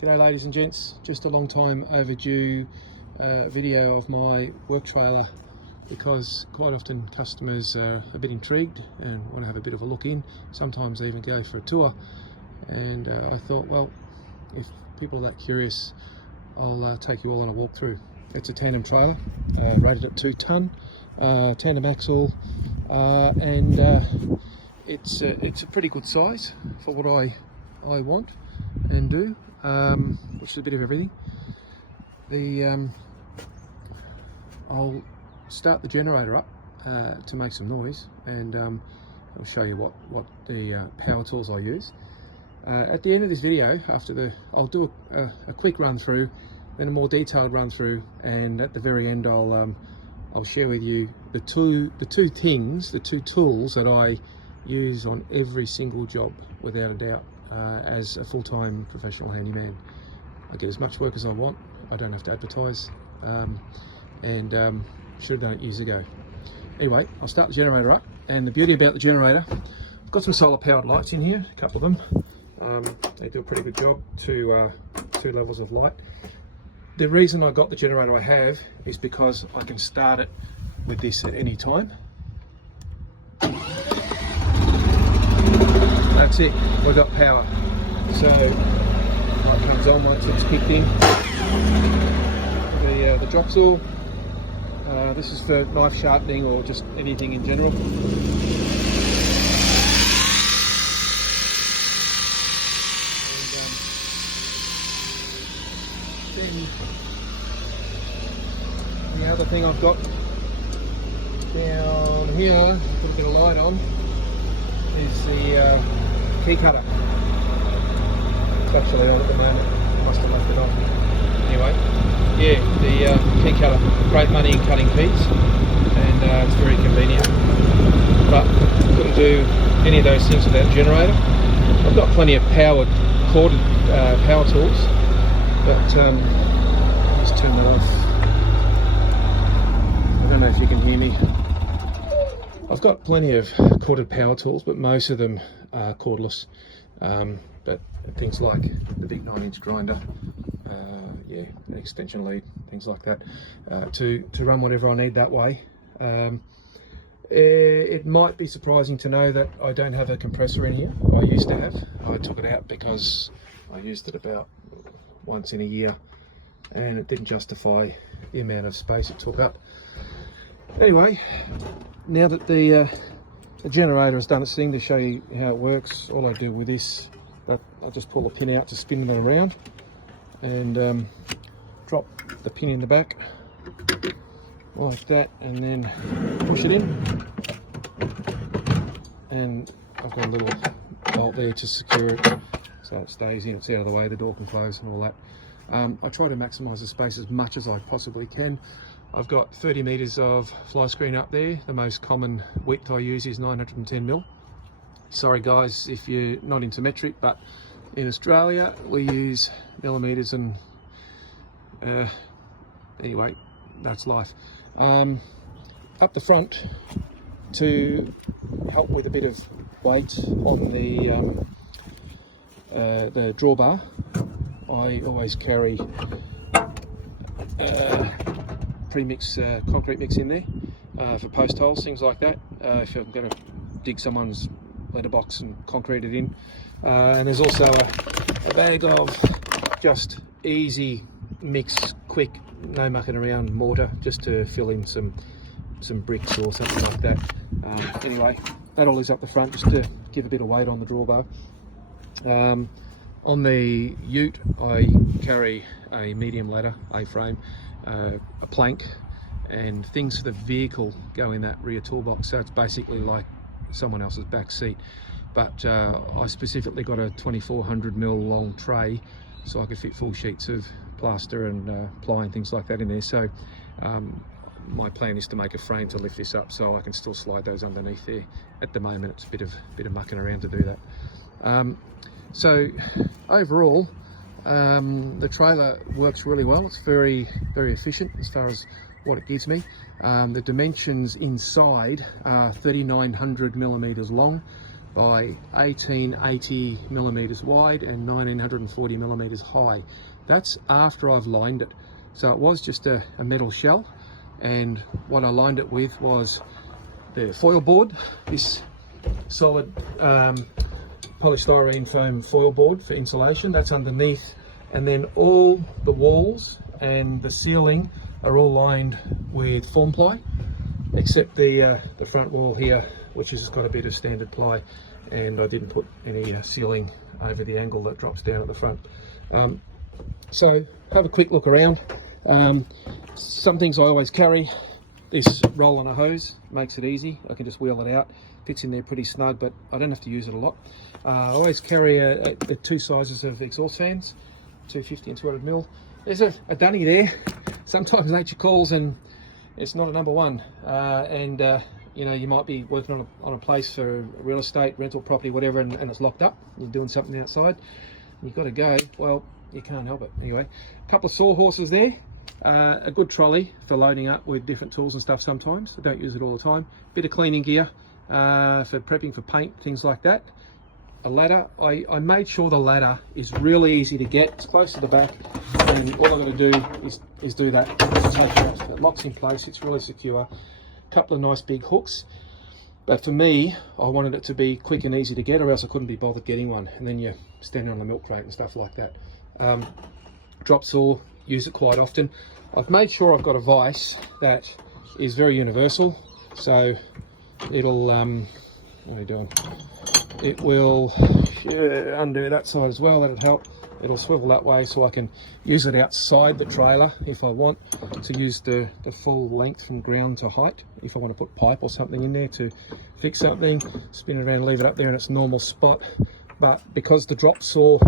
G'day ladies and gents, just a long time overdue video of my work trailer, because quite often customers are a bit intrigued and want to have a bit of a look in. Sometimes they even go for a tour, and I thought, well, if people are that curious, I'll take you all on a walkthrough. It's a tandem trailer, rated at 2 tonne, tandem axle, and it's a pretty good size for what I want and do, which is a bit of everything. I'll start the generator up to make some noise, and I'll show you what the power tools I use. At the end of this video, I'll do a quick run through, then a more detailed run through, and at the very end I'll share with you the two tools that I use on every single job, without a doubt. As a full-time professional handyman, I get as much work as I want. I don't have to advertise, and should have done it years ago. Anyway, I'll start the generator up, and the beauty about the generator, I've got some solar powered lights in here, a couple of them. They do a pretty good job, two levels of light. The reason I got the generator I have is because I can start it with this at any time. That's it, we've got power. So light comes on once it's kicked in. The drop saw, this is for knife sharpening or just anything in general. Then the other thing I've got down here, put a bit of light on, is the key cutter. It's actually on at the moment, must have left it off. Anyway, yeah, the key cutter, great money in cutting keys, and it's very convenient. But couldn't do any of those things without a generator. I've got plenty of corded power tools, but I'll just turn that off. I don't know if you can hear me. I've got plenty of corded power tools, but most of them are cordless. But things like the big 9-inch grinder, yeah, an extension lead, things like that, to run whatever I need that way. It might be surprising to know that I don't have a compressor in here. I used to have. I took it out because I used it about once in a year, and it didn't justify the amount of space it took up. Anyway, now that the generator has done its thing, to show you how it works, all I do with this, I just pull the pin out to spin it around, and drop the pin in the back like that, and then push it in, and I've got a little bolt there to secure it so it stays in, it's out of the way, the door can close and all that. I try to maximise the space as much as I possibly can. I've got 30 metres of fly screen up there. The most common width I use is 910mm. Sorry guys if you're not into metric, but in Australia we use millimetres, and anyway, that's life. Up the front, to help with a bit of weight on the drawbar, I always carry pre-mix concrete mix in there for post holes, things like that, if I'm going to dig someone's letterbox and concrete it in. And there's also a bag of just easy mix, quick, no mucking around mortar, just to fill in some bricks or something like that. Anyway, that all is up the front, just to give a bit of weight on the drawbar. On the ute I carry a medium ladder, A-frame, a plank, and things for the vehicle go in that rear toolbox, so it's basically like someone else's back seat. But I specifically got a 2400mm long tray, so I could fit full sheets of plaster and ply and things like that in there. So my plan is to make a frame to lift this up, so I can still slide those underneath there. At the moment it's a bit of mucking around to do that. So overall, the trailer works really well. It's very efficient as far as what it gives me. The dimensions inside are 3900mm long, by 1880 millimeters wide and 1940 millimeters high. That's after I've lined it. So it was just a metal shell, and what I lined it with was the foil board, this solid polystyrene foam foil board for insulation. That's underneath, and then all the walls and the ceiling are all lined with form ply, except the front wall here, which has got a bit of standard ply, and I didn't put any ceiling over the angle that drops down at the front. So have a quick look around. Some things I always carry. This roll on a hose makes it easy. I can just wheel it out, fits in there pretty snug, but I don't have to use it a lot. I always carry the two sizes of exhaust fans, 250 and 200 mil. There's a dunny there. Sometimes nature calls and it's not a number one, you know, you might be working on a place for real estate, rental property, whatever, and it's locked up. You're doing something outside, and you've got to go. Well, you can't help it. Anyway, a couple of sawhorses there, a good trolley for loading up with different tools and stuff sometimes. I don't use it all the time. Bit of cleaning gear for prepping for paint, things like that. A ladder. I made sure the ladder is really easy to get. It's close to the back, and all I'm going to do is do that. Just take it off. It locks in place. It's really secure. Couple of nice big hooks, but for me, I wanted it to be quick and easy to get, or else I couldn't be bothered getting one, and then you're standing on the milk crate and stuff like that. Drop saw, use it quite often. I've made sure I've got a vise that is very universal, so it'll what are we doing? It will undo that side as well. That'll help. It'll swivel that way, so I can use it outside the trailer if I want to use the full length from ground to height. If I want to put pipe or something in there to fix something, spin it around and leave it up there in its normal spot. But because the drop saw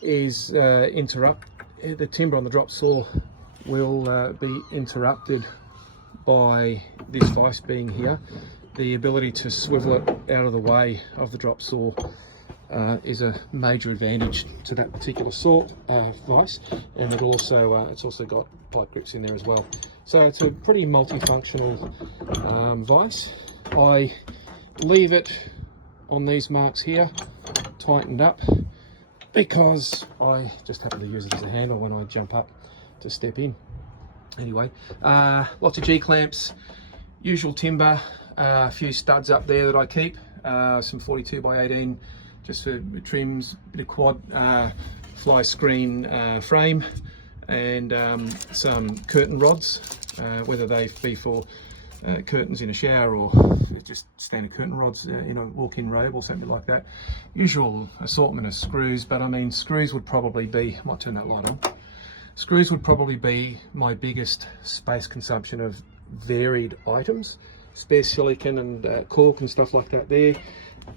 is the timber on the drop saw will be interrupted by this vise being here. The ability to swivel it out of the way of the drop saw is a major advantage to that particular saw vise, and it's also got pipe grips in there as well. So it's a pretty multifunctional vise. I leave it on these marks here, tightened up, because I just happen to use it as a handle when I jump up to step in. Anyway, lots of G-clamps, usual timber, a few studs up there that I keep, some 42 by 18 just for trims, bit of quad fly screen frame, and some curtain rods, whether they be for curtains in a shower or just standard curtain rods in a walk-in robe or something like that. Usual assortment of screws, but I mean, screws would probably be, I might turn that light on, screws would probably be my biggest space consumption of varied items. Spare silicone and cork and stuff like that there.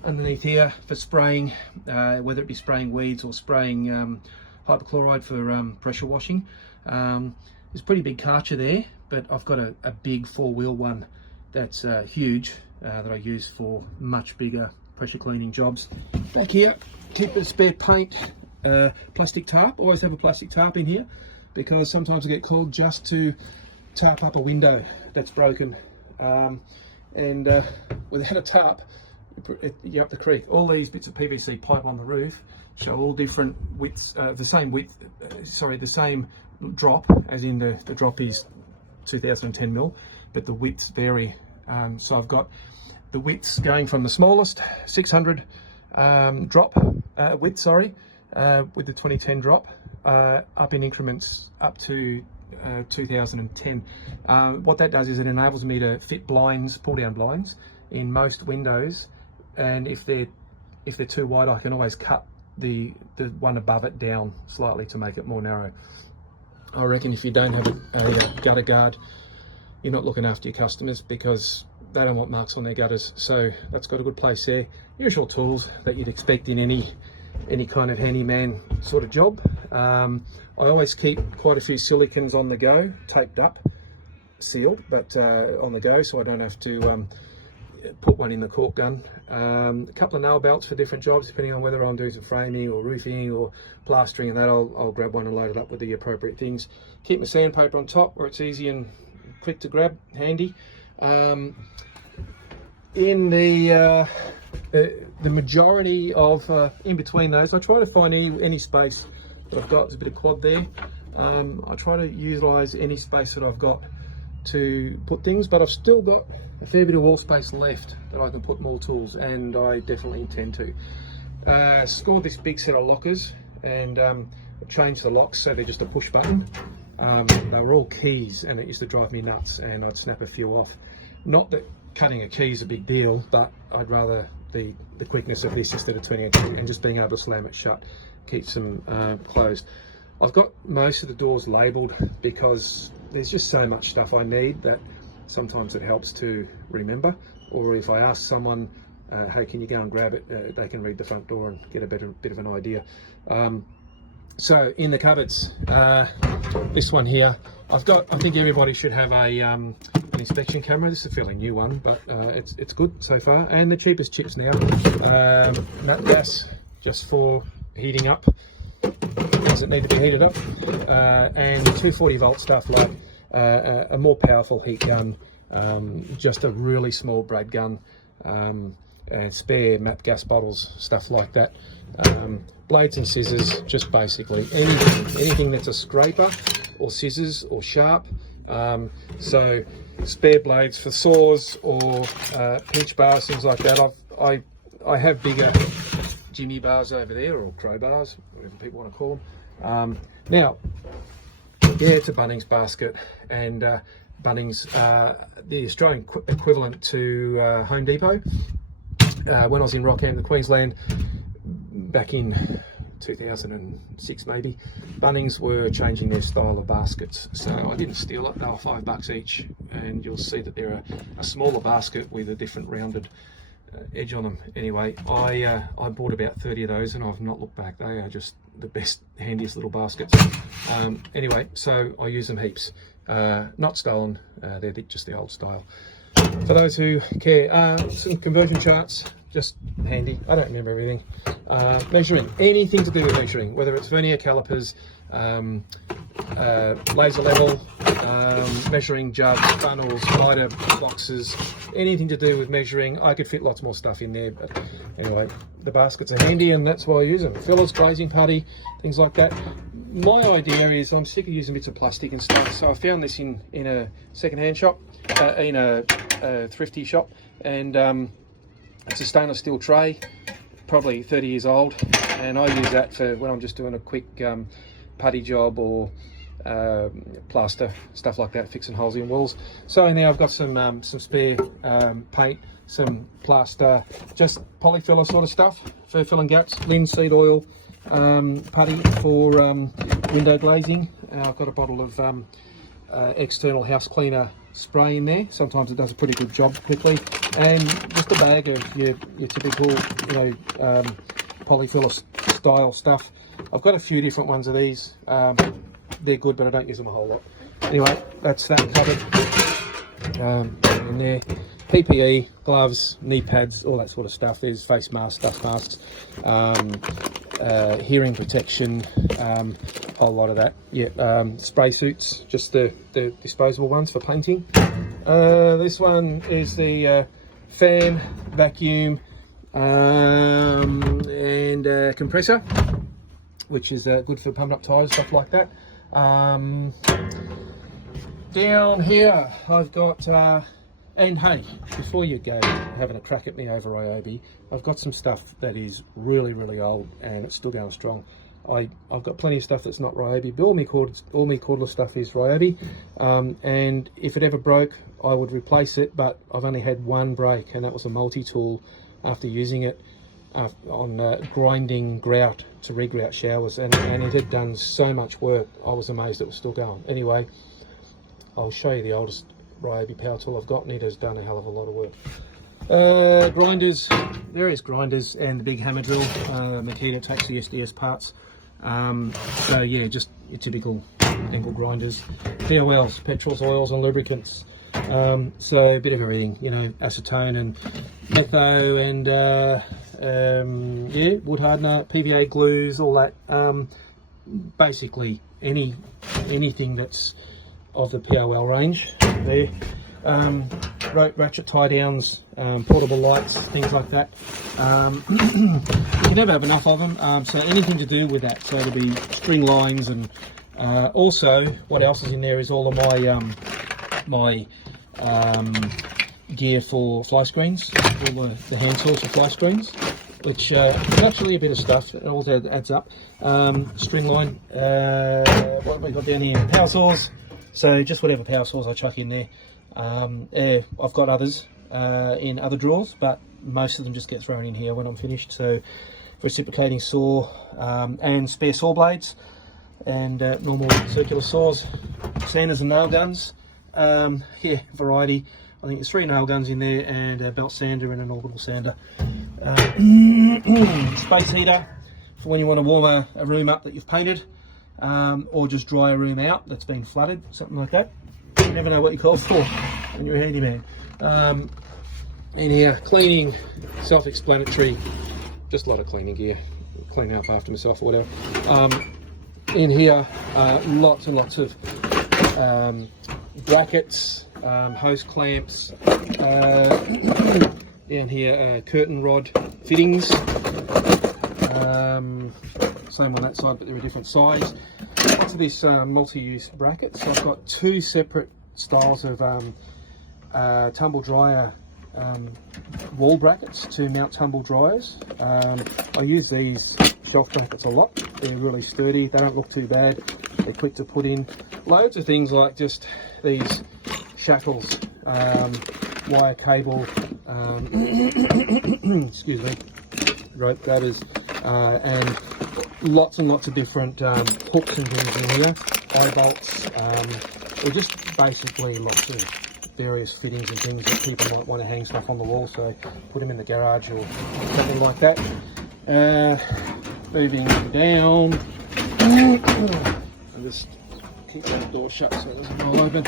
Underneath here for spraying, whether it be spraying weeds or spraying hypochlorite for pressure washing. There's a pretty big Karcher there, but I've got a big 4-wheel one that's huge that I use for much bigger pressure cleaning jobs. Back here, keep a spare paint, plastic tarp. Always have a plastic tarp in here, because sometimes I get called just to tarp up a window that's broken. Without a tarp, you're up the creek. All these bits of PVC pipe on the roof show all different widths, the same drop, as in the drop is 2010 mil, but the widths vary. So I've got the widths going from the smallest 600 drop width, with the 2010 drop, up in increments up to 2010. What that does is it enables me to fit blinds, pull down blinds in most windows, and if they're too wide, I can always cut the one above it down slightly to make it more narrow. I reckon if you don't have a gutter guard, you're not looking after your customers, because they don't want marks on their gutters. So that's got a good place there. Usual tools that you'd expect in any kind of handyman sort of job. I always keep quite a few silicons on the go, taped up, sealed, but on the go, so I don't have to put one in the cork gun. A couple of nail belts for different jobs, depending on whether I'm doing some framing or roofing or plastering, and that I'll grab one and load it up with the appropriate things. Keep my sandpaper on top where it's easy and quick to grab, handy. in the majority of in between those, I try to find any space that I've got. There's a bit of quad there. I try to utilise any space that I've got to put things, but I've still got a fair bit of wall space left that I can put more tools, and I definitely intend to. Scored this big set of lockers and changed the locks so they're just a push button. They were all keys and it used to drive me nuts, and I'd snap a few off. Not that cutting a key is a big deal, but I'd rather the quickness of this instead of turning it and just being able to slam it shut keeps them closed. I've got most of the doors labelled because there's just so much stuff I need that sometimes it helps to remember, or if I ask someone, hey, can you go and grab it, they can read the front door and get a bit of an idea. So in the cupboards, this one here, I think everybody should have an inspection camera. This is a fairly new one, but it's good so far. And the cheapest chips now, matte gas, just for heating up. Doesn't need to be heated up. And 240 volt stuff like a more powerful heat gun, just a really small braid gun, and spare matte gas bottles, stuff like that. Blades and scissors, just basically anything that's a scraper or scissors or sharp. So spare blades for saws or pinch bars, things like that. I have bigger jimmy bars over there, or crowbars, whatever people want to call them. Now, yeah, it's a Bunnings basket, and Bunnings, the Australian equivalent to Home Depot. When I was in Rockhampton, Queensland, back in 2006 maybe, Bunnings were changing their style of baskets, so I didn't steal it. They were $5 each, and you'll see that they're a smaller basket with a different rounded edge on them. Anyway, I bought about 30 of those, and I've not looked back. They are just the best, handiest little baskets. Anyway, so I use them heaps. Not stolen, they're just the old style. For those who care, some conversion charts, just handy. I don't remember everything. Measuring, anything to do with measuring, whether it's vernier calipers, laser level, measuring jugs, funnels, miter boxes, anything to do with measuring. I could fit lots more stuff in there, but anyway, the baskets are handy, and that's why I use them. Fillers, glazing putty, things like that. My idea is I'm sick of using bits of plastic and stuff, so I found this in a second-hand shop, in a thrifty shop, and it's a stainless steel tray, probably 30 years old, and I use that for when I'm just doing a quick putty job or plaster, stuff like that, fixing holes in walls. So now I've got some spare paint, some plaster, just polyfiller sort of stuff for filling gaps, linseed oil, putty for window glazing. I've got a bottle of external house cleaner spray in there. Sometimes it does a pretty good job quickly, and just a bag of your typical, polyfiller style stuff. I've got a few different ones of these. They're good, but I don't use them a whole lot. Anyway, that's that covered. In there, PPE, gloves, knee pads, all that sort of stuff. There's face masks, dust masks, hearing protection, a whole lot of that. Yeah, spray suits, just the disposable ones for painting. This one is the fan, vacuum, and compressor, which is good for pumping up tyres, stuff like that. Down here I've got, and hey, before you go having a crack at me over Ryobi, I've got some stuff that is really, really old and it's still going strong. I've got plenty of stuff that's not Ryobi, but all my cordless stuff is Ryobi, and if it ever broke I would replace it, but I've only had one break, and that was a multi-tool after using it on grinding grout to regrout showers, and it had done so much work. I was amazed it was still going. Anyway, I'll show you the oldest Ryobi power tool I've got, and it has done a hell of a lot of work. Grinders, various grinders, and the big hammer drill. Makita takes the SDS parts. So yeah, just your typical angle grinders. POLs, petrols, oils and lubricants. So a bit of everything, acetone and metho, and yeah, wood hardener, PVA glues, all that. Basically anything that's of the POL range there. rope ratchet tie downs, portable lights, things like that. You can never have enough of them, so anything to do with that. So it'll be string lines, and also what else is in there is all of my gear for fly screens, all the hand tools for fly screens, which is actually a bit of stuff. It all adds up. String line, what have we got down here? Power saws. So just whatever power saws I chuck in there. I've got others in other drawers, but most of them just get thrown in here when I'm finished. So reciprocating saw, and spare saw blades, and normal circular saws, sanders and nail guns. Yeah, variety. I think there's 3 nail guns in there, and a belt sander and an orbital sander. Space heater for when you want to warm a room up that you've painted, or just dry a room out that's been flooded, something like that. You never know what you call for when you're a handyman. In here, cleaning, self-explanatory, just a lot of cleaning gear, clean up after myself or whatever. In here, lots and lots of brackets, hose clamps, down here curtain rod fittings, same on that side, but they're a different size. Lots of this multi-use brackets. So I've got 2 separate styles of tumble dryer wall brackets to mount tumble dryers. I use these shelf brackets a lot. They're really sturdy, they don't look too bad, they're quick to put in. Loads of things like just these shackles, wire cable, excuse me, rope grabbers, and lots and lots of different hooks and things in here, bow bolts, or just basically lots of various fittings and things that people might want to hang stuff on the wall, so put them in the garage or something like that. Moving down, and just keep that door shut so it doesn't roll open.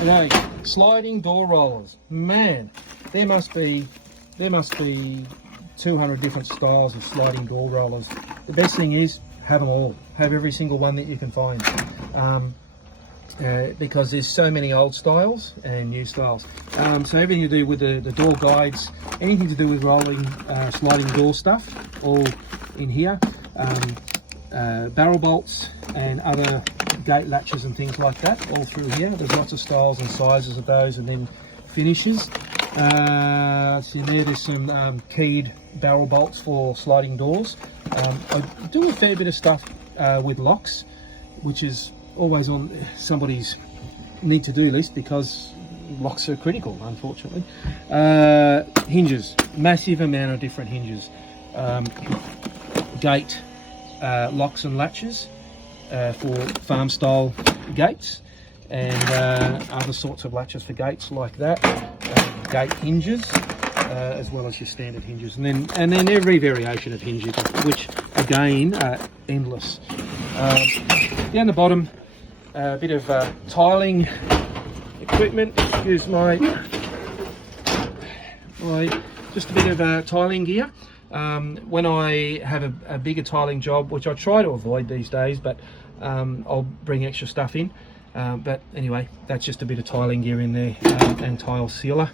Okay, sliding door rollers. Man, there must be 200 different styles of sliding door rollers. The best thing is have them all. Have every single one that you can find, because there's so many old styles and new styles. So everything to do with the door guides, anything to do with rolling, sliding door stuff, all in here. Barrel bolts and other gate latches and things like that, all through here. There's lots of styles and sizes of those, and then finishes. So there's some keyed barrel bolts for sliding doors. I do a fair bit of stuff with locks, which is always on somebody's need to do list because locks are critical, unfortunately. Hinges, massive amount of different hinges. Gate locks and latches for farm style gates, and other sorts of latches for gates like that. Gate hinges, as well as your standard hinges, and then every variation of hinges, which again are endless. Down the bottom, a bit of tiling equipment. Excuse just a bit of tiling gear. When I have a bigger tiling job, which I try to avoid these days, but I'll bring extra stuff in. But anyway, that's just a bit of tiling gear in there, and tile sealer.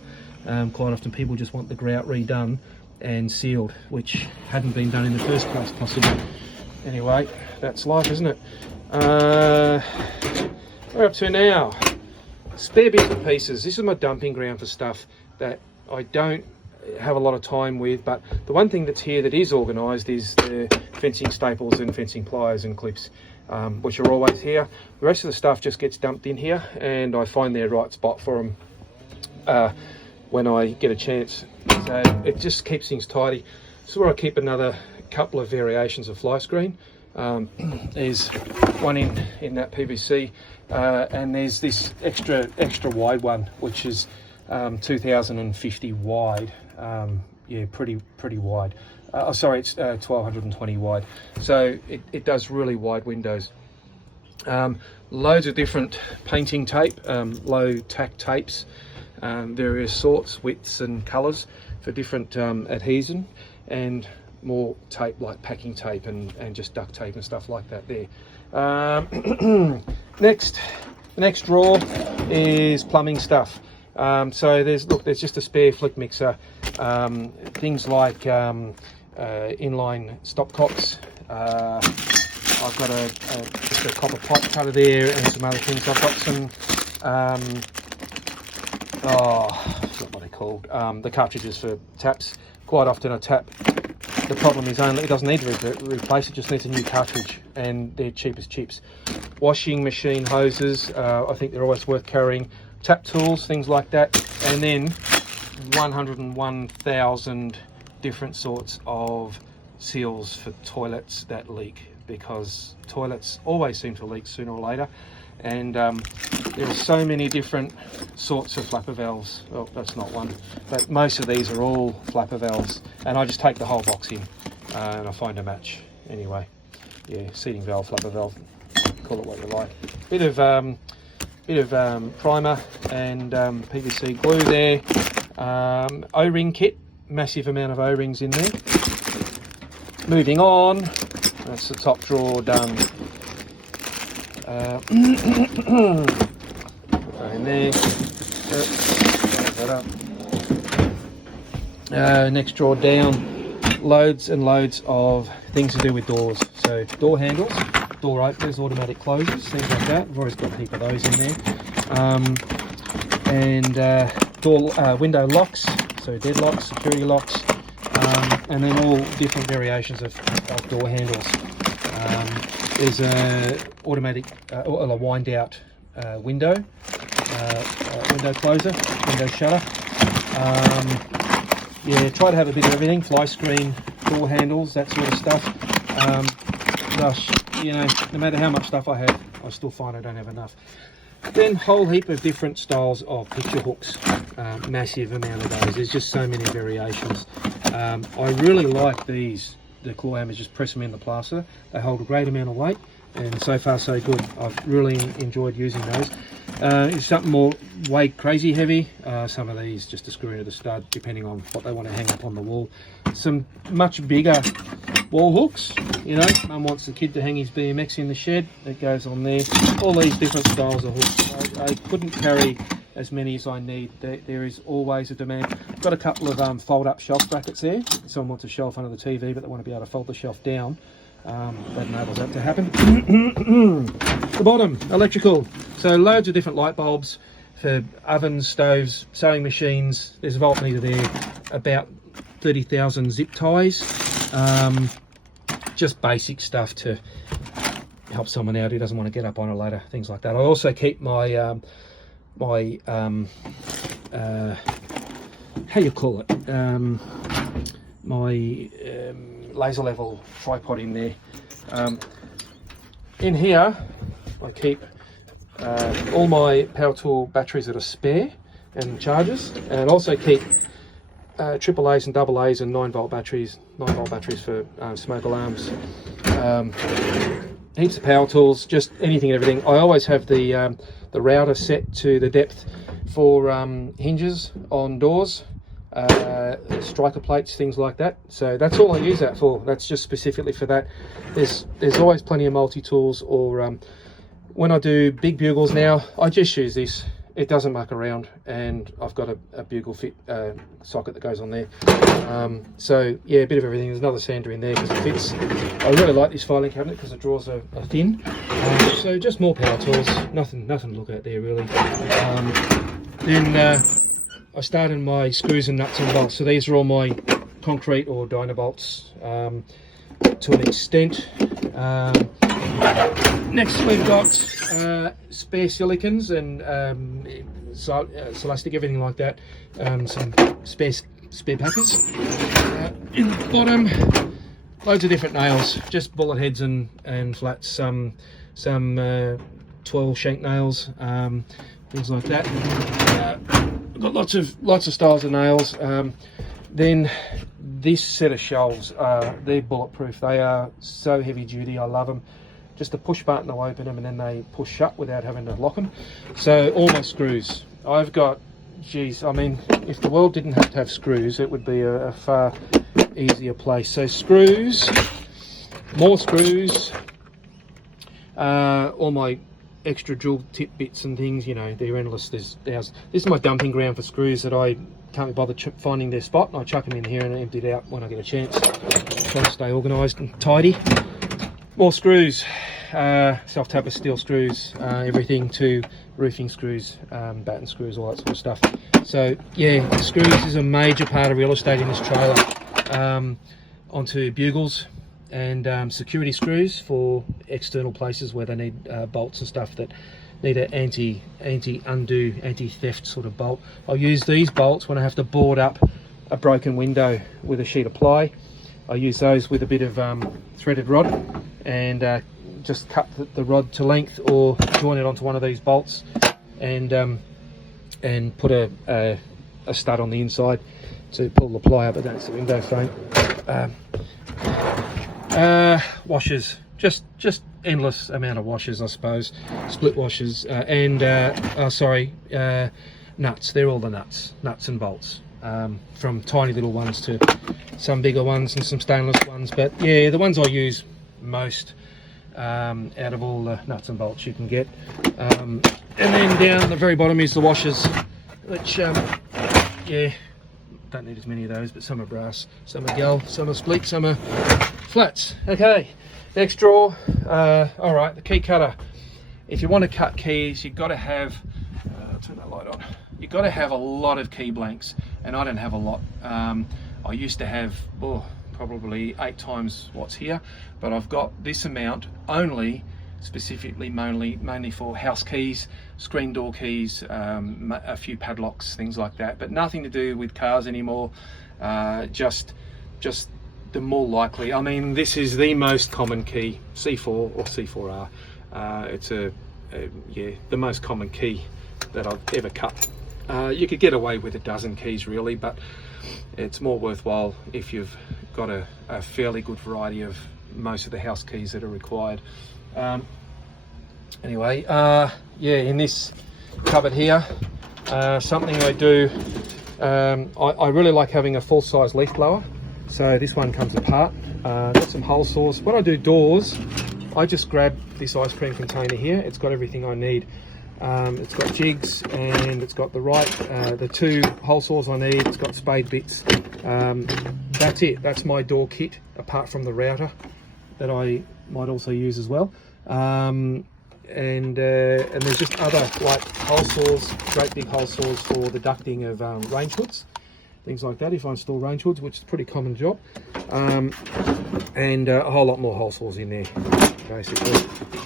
Quite often people just want the grout redone and sealed, which hadn't been done in the first place, possibly. Anyway, that's life, isn't it? We're up to now. Spare bits and pieces. This is my dumping ground for stuff that I don't have a lot of time with, but the one thing that's here that is organised is the fencing staples and fencing pliers and clips, which are always here. The rest of the stuff just gets dumped in here, and I find their right spot for them when I get a chance. So it just keeps things tidy. This is where I keep another couple of variations of fly screen. There's one in that PVC, and there's this extra wide one, which is 2050 wide. Yeah, pretty wide. Sorry, it's 1220 wide. So it does really wide windows. Loads of different painting tape, low tack tapes, various sorts, widths and colours for different adhesion, and more tape like packing tape and just duct tape and stuff like that there. The next drawer is plumbing stuff. So there's just a spare flick mixer, things like inline stopcocks. I've got just a copper pipe cutter there and some other things. I've got some I forgot what they're called, the cartridges for taps. Quite often a tap, the problem is only it doesn't need to replace, it just needs a new cartridge, and they're cheap as chips. Washing machine hoses, I think they're always worth carrying. Tap tools, things like that, and then 101,000 different sorts of seals for toilets that leak, because toilets always seem to leak sooner or later, and there are so many different sorts of flapper valves. Oh, that's not one, but most of these are all flapper valves, and I just take the whole box in and I find a match. Anyway, yeah, seating valve, flapper valve, call it what you like. Bit of primer and PVC glue there. O-ring kit, massive amount of O-rings in there. Moving on, that's the top drawer done. Put that in there. Next drawer down, loads and loads of things to do with doors. So door handles, door openers, automatic closers, things like that. I've always got a heap of those in there. Window locks, so deadlocks, security locks, and then all different variations of door handles. There's a automatic or a wind out window closer, window shutter. Yeah, try to have a bit of everything, fly screen, door handles, that sort of stuff. Gosh, you know, no matter how much stuff I have, I still find I don't have enough. Then whole heap of different styles of picture hooks, massive amount of those. There's just so many variations. I really like these, the claw hammers, just press them in the plaster. They hold a great amount of weight, and so far so good. I've really enjoyed using those. If something more way crazy heavy, some of these just to screw into the stud, depending on what they want to hang up on the wall. Some much bigger wall hooks, you know, Mum wants the kid to hang his BMX in the shed, it goes on there. All these different styles of hooks. I couldn't carry as many as I need. There is always a demand. I've got a couple of fold-up shelf brackets there. Someone wants a shelf under the TV, but they want to be able to fold the shelf down. That enables that to happen. The bottom, electrical. So loads of different light bulbs for ovens, stoves, sewing machines. There's a voltmeter there, about 30,000 zip ties. Just basic stuff to help someone out who doesn't want to get up on a ladder, things like that. I also keep my how you call it, my laser level tripod in there. In here I keep all my power tool batteries that are spare and chargers, and also keep AAA's and AA's and 9-volt batteries for smoke alarms. Heaps of power tools, just anything and everything. I always have the router set to the depth for hinges on doors, striker plates, things like that. So that's all I use that for. That's just specifically for that. There's always plenty of multi-tools, or when I do big bugles now, I just use this. It doesn't muck around, and I've got a bugle fit socket that goes on there. So yeah, a bit of everything. There's another sander in there because it fits. I really like this filing cabinet because the drawers are thin. So just more power tools, nothing to look at there really. Then I started my screws and nuts and bolts. So these are all my concrete or Dynabolts to an extent. Next we've got spare silicons and Celastic, everything like that. Some spare packers. In the bottom, loads of different nails, just bullet heads and flats. Some 12 shank nails, things like that. I've got lots of styles of nails. Then this set of shelves, they're bulletproof. They are so heavy duty. I love them. Just a push button to open them, and then they push shut without having to lock them. So all my screws, I've got, geez, I mean, if the world didn't have to have screws, it would be a far easier place. So screws, more screws, all my extra drill tip bits and things, you know, they're endless. This is my dumping ground for screws that I can't be bothered finding their spot. I chuck them in here and empty it out when I get a chance. Trying to stay organised and tidy. More screws, self-tappers, steel screws, everything to roofing screws, batten screws, all that sort of stuff. So yeah, screws is a major part of real estate in this trailer. Onto bugles and security screws for external places where they need bolts and stuff that need an anti-undo, anti-theft sort of bolt. I'll use these bolts when I have to board up a broken window with a sheet of ply. I use those with a bit of threaded rod and just cut the rod to length or join it onto one of these bolts and put a stud on the inside to pull the ply up against the window frame. Washers, just endless amount of washers, I suppose. Split washers and nuts. They're all the nuts and bolts, from tiny little ones to some bigger ones and some stainless ones. But yeah, the ones I use most out of all the nuts and bolts you can get. And then down the very bottom is the washers, which yeah, don't need as many of those, but some are brass, some are gal, some are split, some are flats. Okay, next drawer. All right, the key cutter. If you want to cut keys, you've got to have, turn that light on, you've got to have a lot of key blanks, and I don't have a lot. I used to have probably 8 times what's here, but I've got this amount only specifically mainly for house keys, screen door keys, a few padlocks, things like that, but nothing to do with cars anymore. Just the more likely, I mean, this is the most common key, C4 or C4R. It's yeah, the most common key that I've ever cut. You could get away with a dozen keys really, but it's more worthwhile if you've got a fairly good variety of most of the house keys that are required. Anyway, yeah, in this cupboard here, something I do, I really like having a full-size leaf blower. So this one comes apart. Got some hole saws. When I do doors, I just grab this ice cream container here. It's got everything I need. It's got jigs and it's got the 2 hole saws I need. It's got spade bits. That's it. That's my door kit, apart from the router that I might also use as well. And there's just other like hole saws, great big hole saws for the ducting of range hoods, things like that if I install range hoods, which is a pretty common job. And a whole lot more hole saws in there, basically.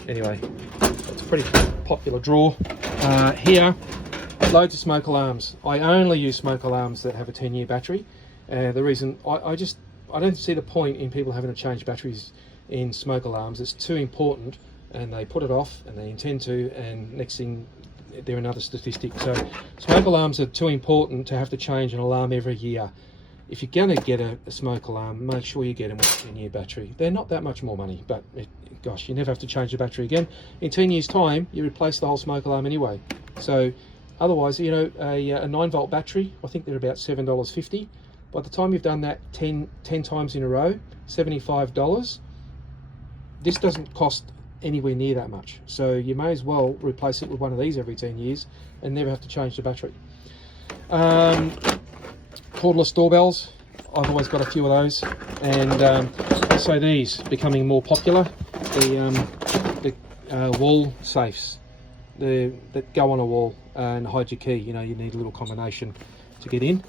Anyway, it's a pretty popular drawer. Here, loads of smoke alarms. I only use smoke alarms that have a 10-year battery. The reason, I don't see the point in people having to change batteries in smoke alarms. It's too important, and they put it off and they intend to, and next thing they're another statistic. So smoke alarms are too important to have to change an alarm every year. If you're going to get a smoke alarm, make sure you get them with a 10-year battery. They're not that much more money, but gosh, you never have to change the battery again. In 10 years time, you replace the whole smoke alarm anyway. So otherwise, you know, a 9-volt battery, I think they're about $7.50. By the time you've done that 10 times in a row, $75. This doesn't cost anywhere near that much, so you may as well replace it with one of these every 10 years and never have to change the battery. Cordless doorbells, I've always got a few of those, and so these becoming more popular, the wall safes that go on a wall and hide your key. You know, you need a little combination to get in.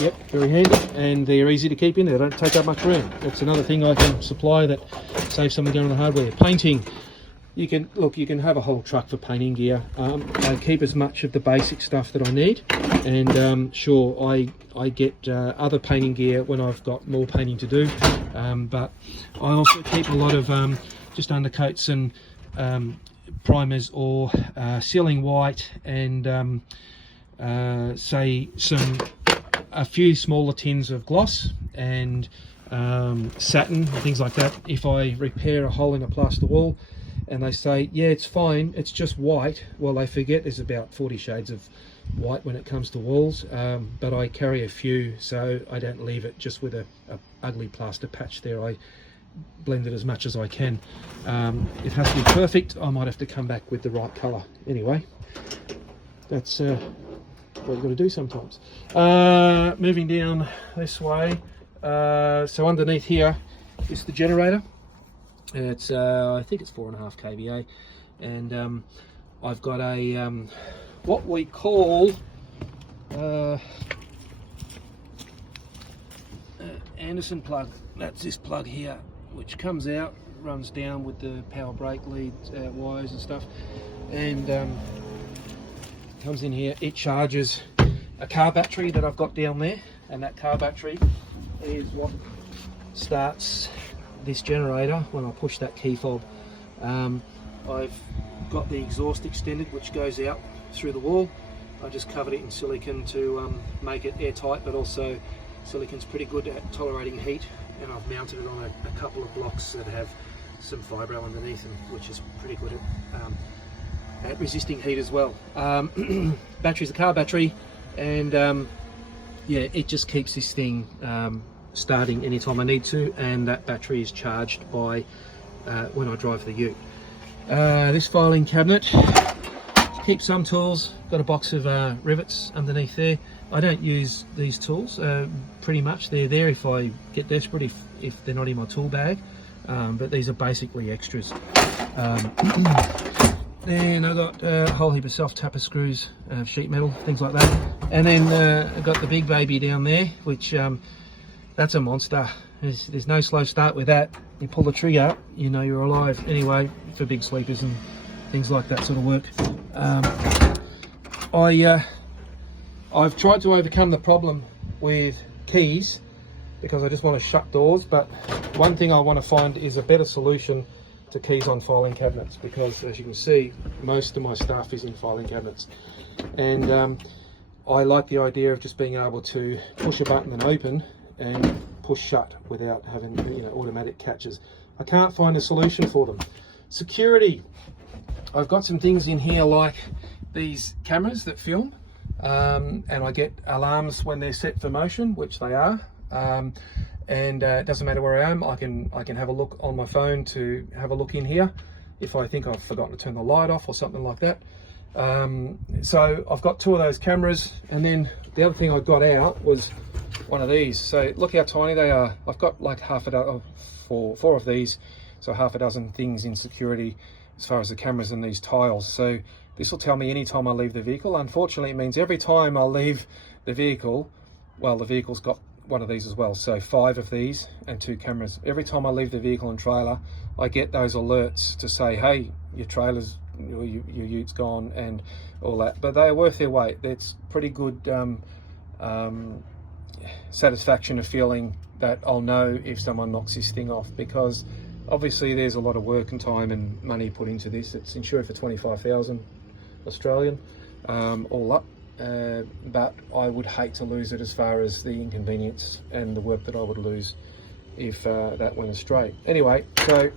Yep, very handy, and they're easy to keep in. They don't take up much room. That's another thing I can supply that saves someone going on the hardware. Painting, you can have a whole truck for painting gear. I keep as much of the basic stuff that I need, and sure, I get other painting gear when I've got more painting to do, but I also keep a lot of just undercoats and primers or sealing white and say a few smaller tins of gloss and satin, things like that. If I repair a hole in a plaster wall and they say, yeah, it's fine, it's just white, well, they forget there's about 40 shades of white when it comes to walls, but I carry a few, so I don't leave it just with a ugly plaster patch there. I blend it as much as I can. It has to be perfect. I might have to come back with the right colour. Anyway, that's what you've got to do sometimes. Moving down this way, so underneath here is the generator. It's I think it's 4.5 kVA, and I've got a what we call Anderson plug. That's this plug here, which comes out, runs down with the power brake lead wires and stuff, and comes in here. It charges a car battery that I've got down there, and that car battery is what starts this generator when I push that key fob. I've got the exhaust extended, which goes out through the wall. I just covered it in silicone to make it airtight, but also silicone's pretty good at tolerating heat, and I've mounted it on a couple of blocks that have some fibro underneath them, which is pretty good at resisting heat as well. Battery's a car battery, and yeah, it just keeps this thing starting anytime I need to, and that battery is charged by when I drive the ute. This filing cabinet keeps some tools. Got a box of rivets underneath there. I don't use these tools pretty much. They're there if I get desperate, if they're not in my tool bag, but these are basically extras. Then I've got a whole heap of self-tapper screws, sheet metal, things like that. And then I've got the big baby down there, which that's a monster. There's no slow start with that. You pull the trigger, you know you're alive. Anyway, for big sleepers and things like that sort of work. I've tried to overcome the problem with keys because I just want to shut doors, but one thing I want to find is a better solution to keys on filing cabinets, because as you can see, most of my stuff is in filing cabinets, and I like the idea of just being able to push a button and open and push shut without having, you know, automatic catches. I can't find a solution for them. Security. I've got some things in here like these cameras that film, and I get alarms when they're set for motion, which they are, and it doesn't matter where I am. I can have a look on my phone to have a look in here if I think I've forgotten to turn the light off or something like that. So I've got 2 of those cameras, and then the other thing I got out was one of these. So look how tiny they are. I've got like four of these, so half a dozen things in security as far as the cameras and these tiles. So this will tell me anytime I leave the vehicle. Unfortunately, it means every time I leave the vehicle, well, the vehicle's got one of these as well, so 5 of these and 2 cameras. Every time I leave the vehicle and trailer, I get those alerts to say, hey, your trailer's, your ute's gone and all that. But they are worth their weight. It's pretty good satisfaction of feeling that I'll know if someone knocks this thing off, because obviously there's a lot of work and time and money put into this. It's insured for 25,000 Australian, all up. But I would hate to lose it as far as the inconvenience and the work that I would lose if that went astray. Anyway, so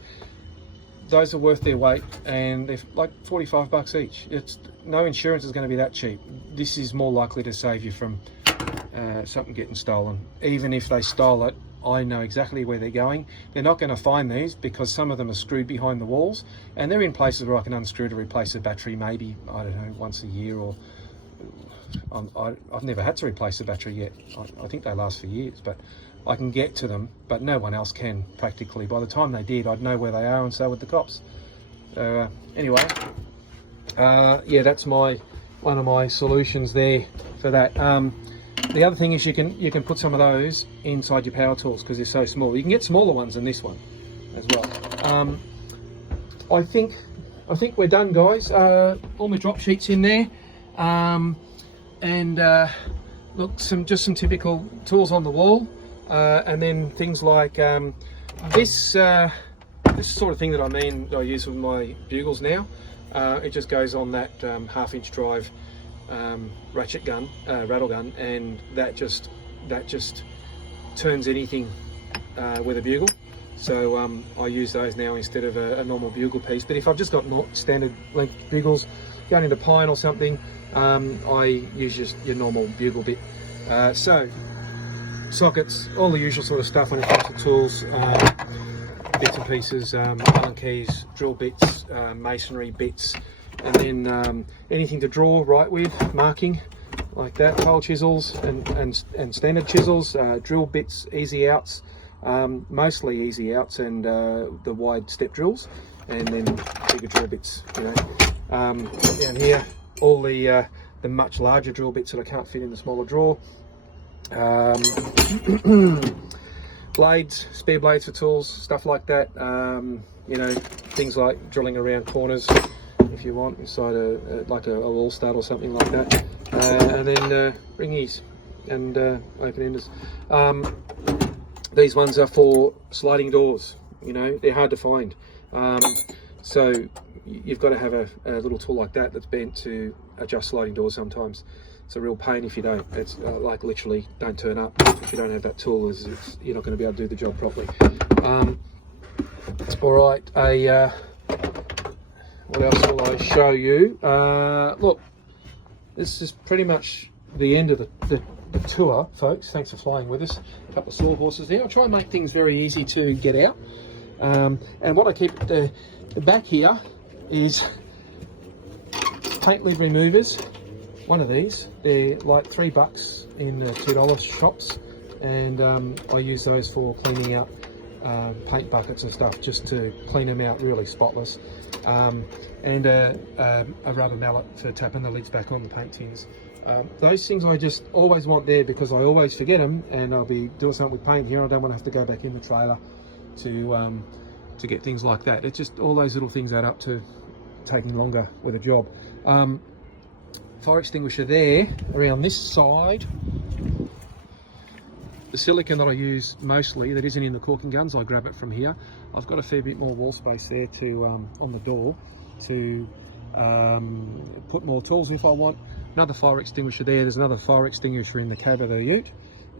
those are worth their weight, and they're like 45 bucks each. It's no insurance is going to be that cheap. This is more likely to save you from something getting stolen. Even if they stole it, I know exactly where they're going. They're not going to find these because some of them are screwed behind the walls, and they're in places where I can unscrew to replace a battery maybe, I don't know, once a year, or I've never had to replace a battery yet. I think they last for years, but I can get to them, but no one else can practically. By the time they did, I'd know where they are, and so would the cops. So anyway, yeah, that's one of my solutions there for that. The other thing is you can put some of those inside your power tools because they're so small. You can get smaller ones than this one as well. I think we're done, guys. All my drop sheets in there, and look, just some typical tools on the wall, and then things like this sort of thing that I use with my bugles now. It just goes on that 1/2-inch drive ratchet gun, rattle gun, and that just turns anything with a bugle. So I use those now instead of a normal bugle piece. But if I've just got standard length bugles going into pine or something, I use just your normal bugle bit. So sockets, all the usual sort of stuff when it comes to tools. bits and pieces, Allen keys, drill bits, masonry bits, and then anything to draw right with, marking like that, hole chisels and standard chisels, drill bits, easy outs, mostly easy outs, and the wide step drills, and then bigger drill bits, you know. Down here, all the much larger drill bits that I can't fit in the smaller drawer. Blades, spare blades for tools, stuff like that. You know, things like drilling around corners if you want, inside like a wall stud or something like that. And then ringies and open enders. These ones are for sliding doors. You know, they're hard to find. So you've got to have a little tool like that that's bent to adjust sliding doors sometimes. It's a real pain if you don't. It's like literally don't turn up if you don't have that tool. You're not going to be able to do the job properly. All right, what else will I show you? Look, this is pretty much the end of the tour, folks. Thanks for flying with us. A couple of sawhorses there. I'll try and make things very easy to get out. And what I keep at the back here is paint lid removers. One of these, they're like $3 in the $2 shops, and I use those for cleaning out paint buckets and stuff, just to clean them out really spotless. And a rubber mallet for tapping the lids back on the paint tins. Those things I just always want there because I always forget them, and I'll be doing something with paint here. I don't want to have to go back in the trailer to get things like that. It's just all those little things add up to taking longer with a job. Fire extinguisher there around this side. The silicone that I use mostly, that isn't in the caulking guns, I grab it from here. I've got a fair bit more wall space there to on the door to put more tools if I want. Another fire extinguisher there. There's another fire extinguisher in the cab of the ute.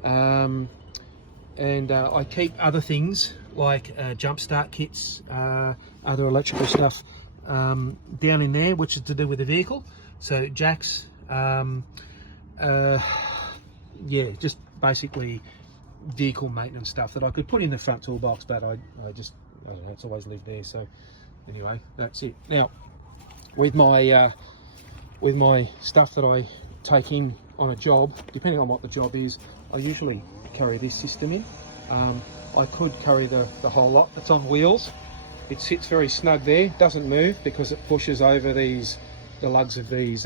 And I keep other things like jump start kits, other electrical stuff down in there, which is to do with the vehicle. So jacks, yeah, just basically vehicle maintenance stuff that I could put in the front toolbox, but I don't know, it's always lived there. So anyway, that's it. Now with my stuff that I take in on a job, depending on what the job is, I usually carry this system in. I could carry the whole lot. It's on wheels. It sits very snug there, doesn't move because it pushes over the lugs of these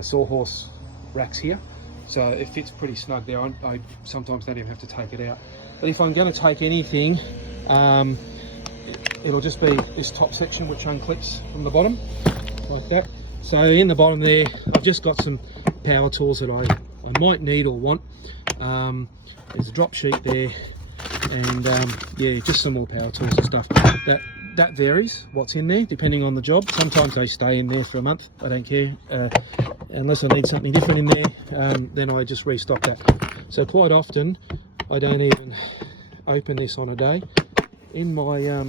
sawhorse racks here. So it fits pretty snug there. I sometimes don't even have to take it out. But if I'm going to take anything, it'll just be this top section which unclips from the bottom, like that. So in the bottom there, I've just got some power tools that I might need or want. There's a drop sheet there, and yeah, just some more power tools and stuff. That varies what's in there depending on the job. Sometimes they stay in there for a month. I don't care, unless I need something different in there. Then I just restock that. So quite often I don't even open this on a day. In my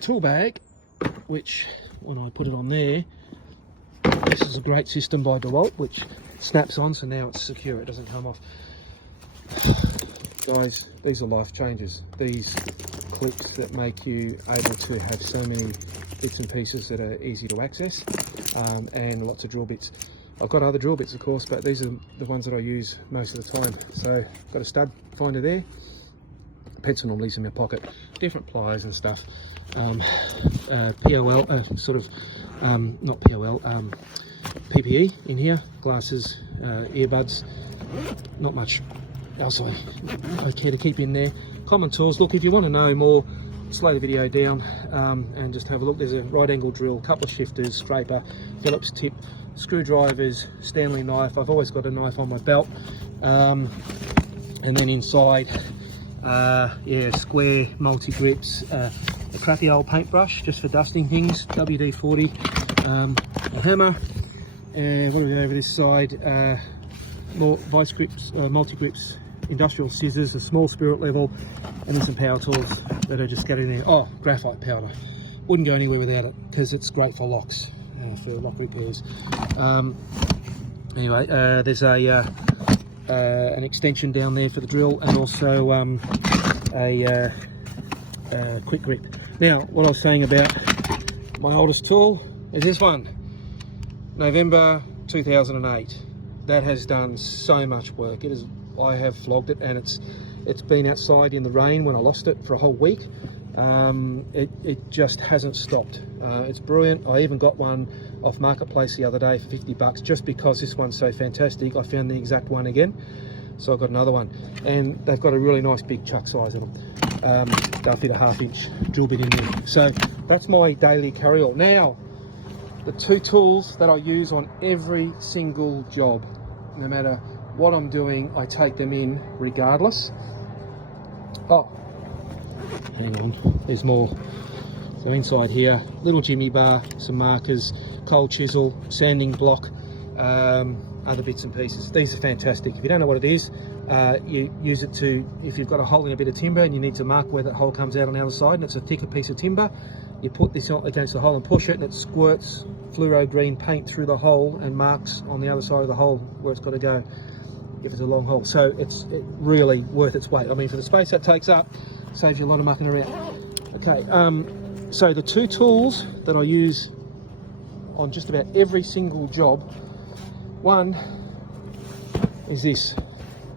tool bag, which when I put it on there, this is a great system by DeWalt, which snaps on, so now it's secure, it doesn't come off. Guys, these are life changers. These clips that make you able to have so many bits and pieces that are easy to access, and lots of drill bits. I've got other drill bits of course, but these are the ones that I use most of the time. So got a stud finder there, pencil normally in my pocket, different pliers and stuff. POL, not POL, PPE in here, glasses, earbuds, not much else I care to keep in there. Common tools. Look, if you want to know more, slow the video down and just have a look. There's a right angle drill, couple of shifters, scraper, Phillips tip, screwdrivers, Stanley knife. I've always got a knife on my belt, and then inside, yeah, square multi grips, a crappy old paintbrush just for dusting things, WD-40, a hammer, and what do we got over this side? More vice grips, multi grips, industrial scissors, a small spirit level, and then some power tools that are just getting there. Oh, graphite powder. Wouldn't go anywhere without it because it's great for locks, for lock repairs. Anyway, there's an extension down there for the drill, and also a quick grip. Now, what I was saying about my oldest tool is this one, November 2008. That has done so much work. I have flogged it, and it's been outside in the rain when I lost it for a whole week. It just hasn't stopped. It's brilliant. I even got one off Marketplace the other day for 50 bucks, just because this one's so fantastic. I found the exact one again, so I got another one, and they've got a really nice big chuck size in them. They'll fit a 1/2 inch drill bit in there. So that's my daily carry-all. Now, the two tools that I use on every single job, no matter what I'm doing, I take them in regardless. Oh, hang on, there's more. So inside here, little jimmy bar, some markers, cold chisel, sanding block, other bits and pieces. These are fantastic. If you don't know what it is, you use it to, if you've got a hole in a bit of timber and you need to mark where that hole comes out on the other side, and it's a thicker piece of timber, you put this against the hole and push it, and it squirts fluoro green paint through the hole and marks on the other side of the hole where it's got to go if it's a long hole. So it's really worth its weight. I mean, for the space that takes up, saves you a lot of mucking around. Okay, so the two tools that I use on just about every single job, one is this.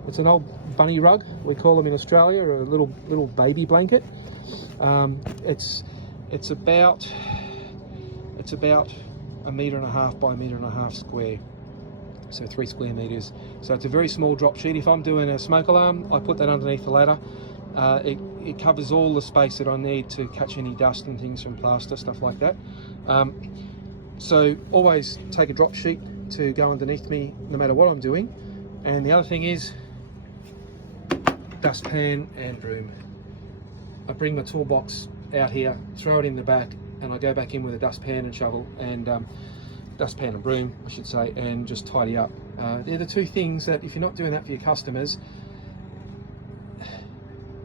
It's an old bunny rug, we call them in Australia, or a little baby blanket. It's about 1.5 metres by 1.5 metres square, so 3 square metres. So it's a very small drop sheet. If I'm doing a smoke alarm, I put that underneath the ladder. It covers all the space that I need to catch any dust and things from plaster, stuff like that. So always take a drop sheet to go underneath me no matter what I'm doing. And the other thing is dustpan and broom. I bring my toolbox out here, throw it in the back, and I go back in with a dustpan and shovel, and dustpan and broom, I should say, and just tidy up. They're the two things that, if you're not doing that for your customers,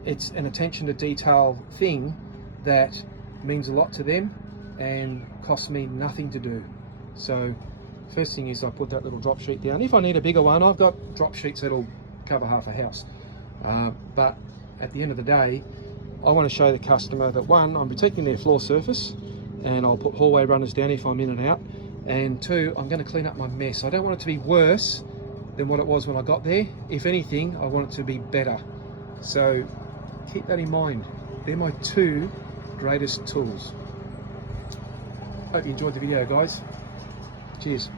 it's an attention to detail thing that means a lot to them and costs me nothing to do. So first thing is I put that little drop sheet down. If I need a bigger one, I've got drop sheets that'll cover half a house. But at the end of the day, I want to show the customer that, one, I'm protecting their floor surface, and I'll put hallway runners down if I'm in and out, and two, I'm going to clean up my mess. I don't want it to be worse than what it was when I got there. If anything, I want it to be better. So keep that in mind. They're my two greatest tools. Hope you enjoyed the video, guys. Cheers.